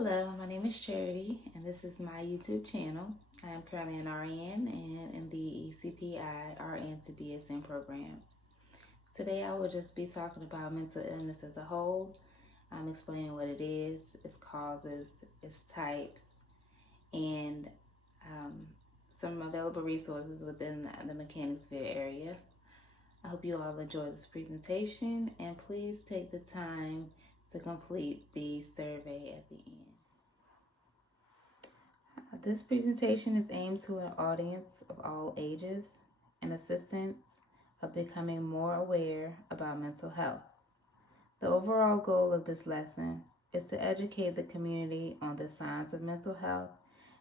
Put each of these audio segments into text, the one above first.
Hello, my name is Charity, and this is my YouTube channel. I am currently an RN and in the CPI RN to BSN program. Today, I will just be talking about mental illness as a whole. I'm explaining what it is, its causes, its types, and um, some available resources within the Mechanicsville area. I hope you all enjoy this presentation, and please take the time to complete the survey at the end. This presentation is aimed to an audience of all ages and assistance of becoming more aware about mental health. The overall goal of this lesson is to educate the community on the signs of mental health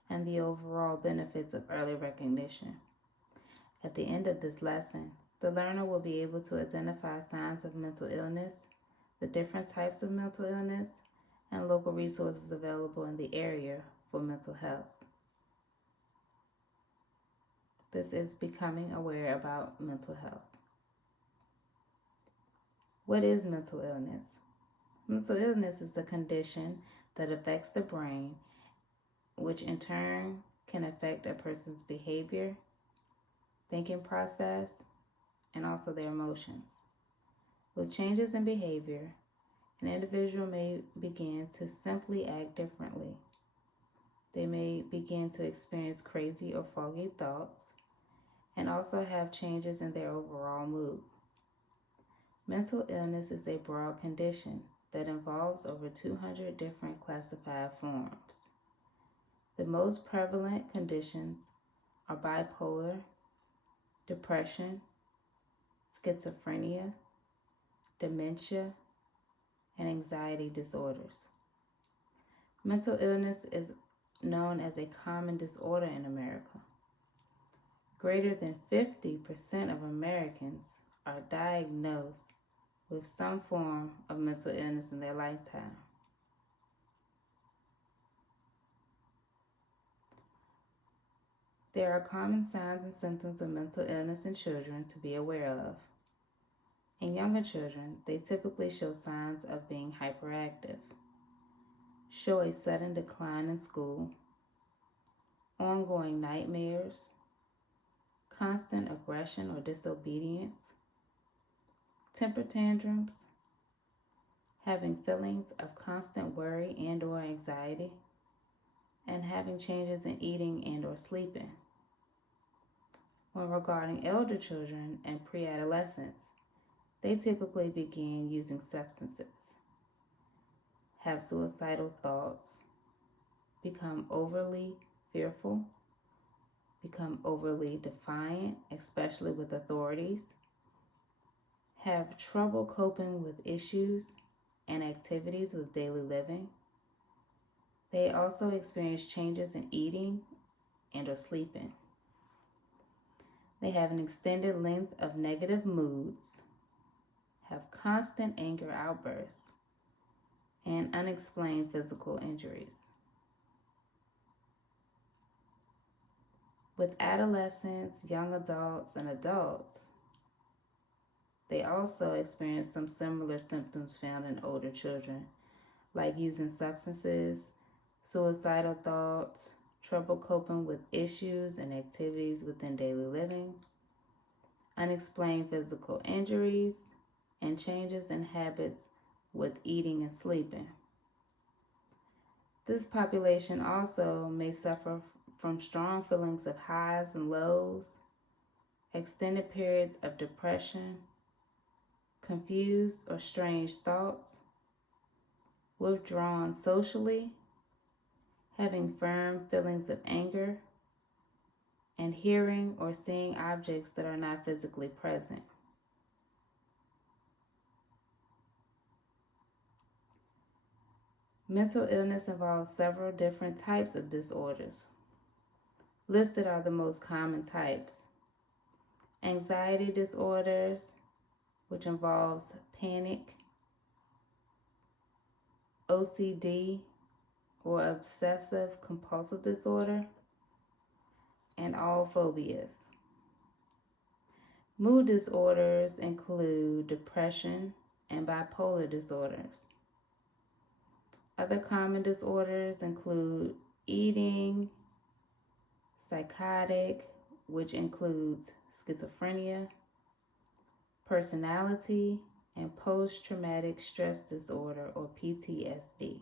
and the overall benefits of early recognition. At the end of this lesson, the learner will be able to identify signs of mental illness, the different types of mental illness, and local resources available in the area for mental health. This is becoming aware about mental health. What is mental illness? Mental illness is a condition that affects the brain, which in turn can affect a person's behavior, thinking process, and also their emotions. With changes in behavior, an individual may begin to simply act differently. They may begin to experience crazy or foggy thoughts, and also have changes in their overall mood. Mental illness is a broad condition that involves over 200 different classified forms. The most prevalent conditions are bipolar, depression, schizophrenia, dementia, and anxiety disorders. Mental illness is known as a common disorder in America. Greater than 50% of Americans are diagnosed with some form of mental illness in their lifetime. There are common signs and symptoms of mental illness in children to be aware of. In younger children, they typically show signs of being hyperactive, show a sudden decline in school, ongoing nightmares, constant aggression or disobedience, temper tantrums, having feelings of constant worry and or anxiety, and having changes in eating and or sleeping. When regarding elder children and pre-adolescents, they typically begin using substances, have suicidal thoughts, become overly fearful, become overly defiant, especially with authorities, have trouble coping with issues and activities with daily living. They also experience changes in eating and or sleeping. They have an extended length of negative moods, have constant anger outbursts, and unexplained physical injuries. With adolescents, young adults, and adults, they also experience some similar symptoms found in older children, like using substances, suicidal thoughts, trouble coping with issues and activities within daily living, unexplained physical injuries, and changes in habits with eating and sleeping. This population also may suffer from strong feelings of highs and lows, extended periods of depression, confused or strange thoughts, withdrawn socially, having firm feelings of anger, and hearing or seeing objects that are not physically present. Mental illness involves several different types of disorders. Listed are the most common types: anxiety disorders, which involves panic, OCD or obsessive compulsive disorder, and all phobias. Mood disorders include depression and bipolar disorders. Other common disorders include eating, psychotic, which includes schizophrenia, personality, and post-traumatic stress disorder or PTSD.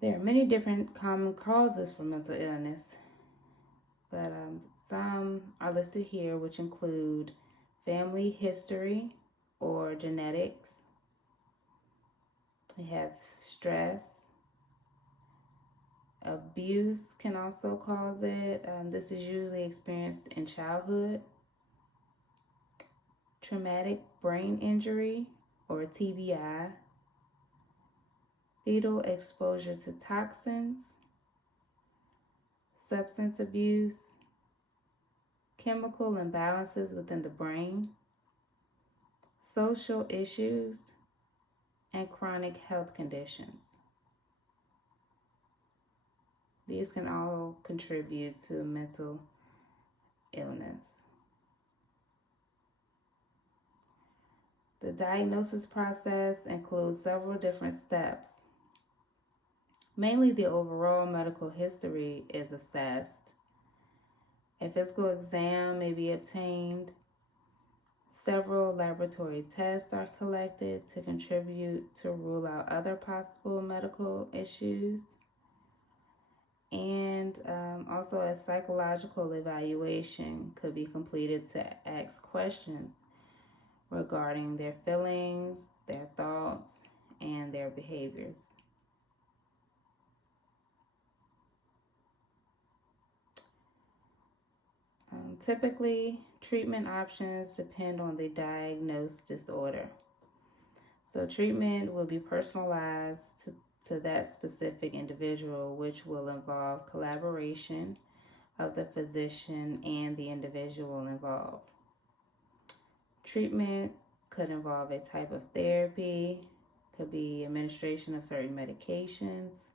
There are many different common causes for mental illness, but some are listed here, which include family history or genetics. We have stress. Abuse can also cause it. This is usually experienced in childhood. Traumatic brain injury or TBI. Fetal exposure to toxins. Substance abuse. Chemical imbalances within the brain. Social issues. And chronic health conditions. These can all contribute to mental illness. The diagnosis process includes several different steps. Mainly, the overall medical history is assessed. A physical exam may be obtained. Several laboratory tests are collected to contribute to rule out other possible medical issues. And also a psychological evaluation could be completed to ask questions regarding their feelings, their thoughts, and their behaviors. Typically, treatment options depend on the diagnosed disorder. So treatment will be personalized to that specific individual, which will involve collaboration of the physician and the individual involved. Treatment could involve a type of therapy, could be administration of certain medications,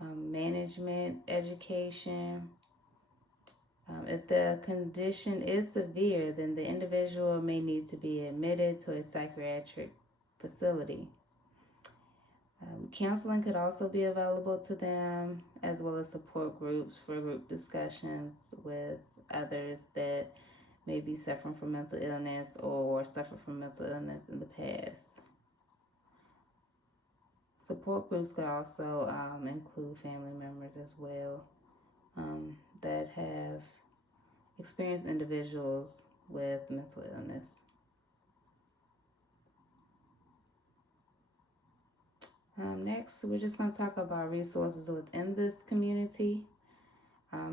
management, education. If the condition is severe, then the individual may need to be admitted to a psychiatric facility. Counseling could also be available to them, as well as support groups for group discussions with others that may be suffering from mental illness or suffered from mental illness in the past. Support groups could also include family members as well that have experienced individuals with mental illness. Next, we're just going to talk about resources within this community.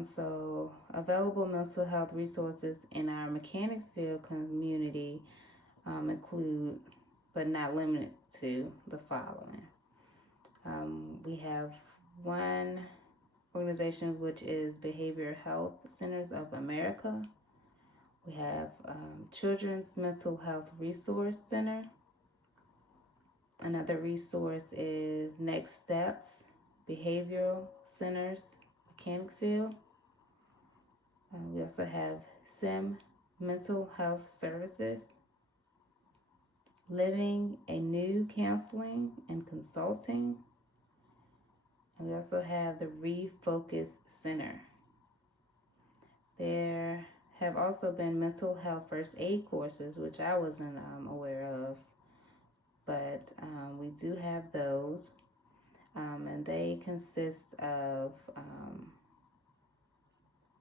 So, available mental health resources in our Mechanicsville community include, but not limited to, the following. We have one organization which is Behavioral Health Centers of America. We have Children's Mental Health Resource Center. Another resource is Next Steps Behavioral Centers, Mechanicsville. We also have SIM Mental Health Services, Living a New Counseling and Consulting. And we also have the Refocus Center. There have also been mental health first aid courses, which I wasn't aware of, but we do have those, and they consist of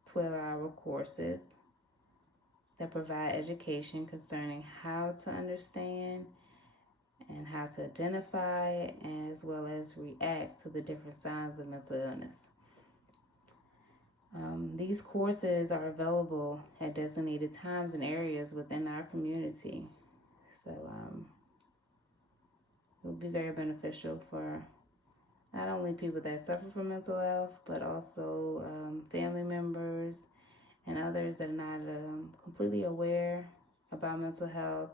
12-hour courses that provide education concerning how to understand and how to identify, as well as react to the different signs of mental illness. These courses are available at designated times and areas within our community. So it will be very beneficial for not only people that suffer from mental health, but also family members and others that are not completely aware about mental health.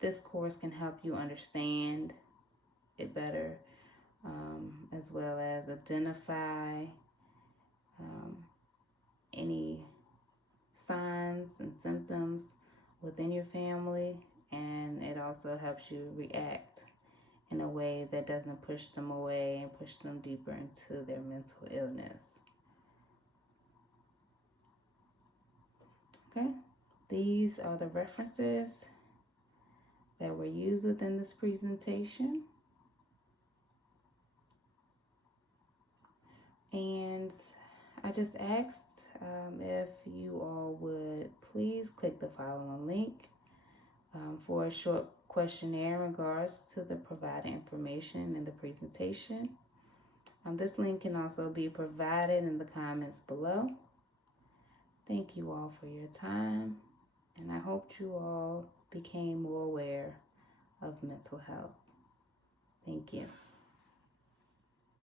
This course can help you understand it better, as well as identify any signs and symptoms within your family, and it also helps you react in a way that doesn't push them away and push them deeper into their mental illness. Okay, these are the references that were used within this presentation. And I just asked if you all would please click the following link for a short questionnaire in regards to the provided information in the presentation. This link can also be provided in the comments below. Thank you all for your time, and I hope you all became more aware of mental health. Thank you.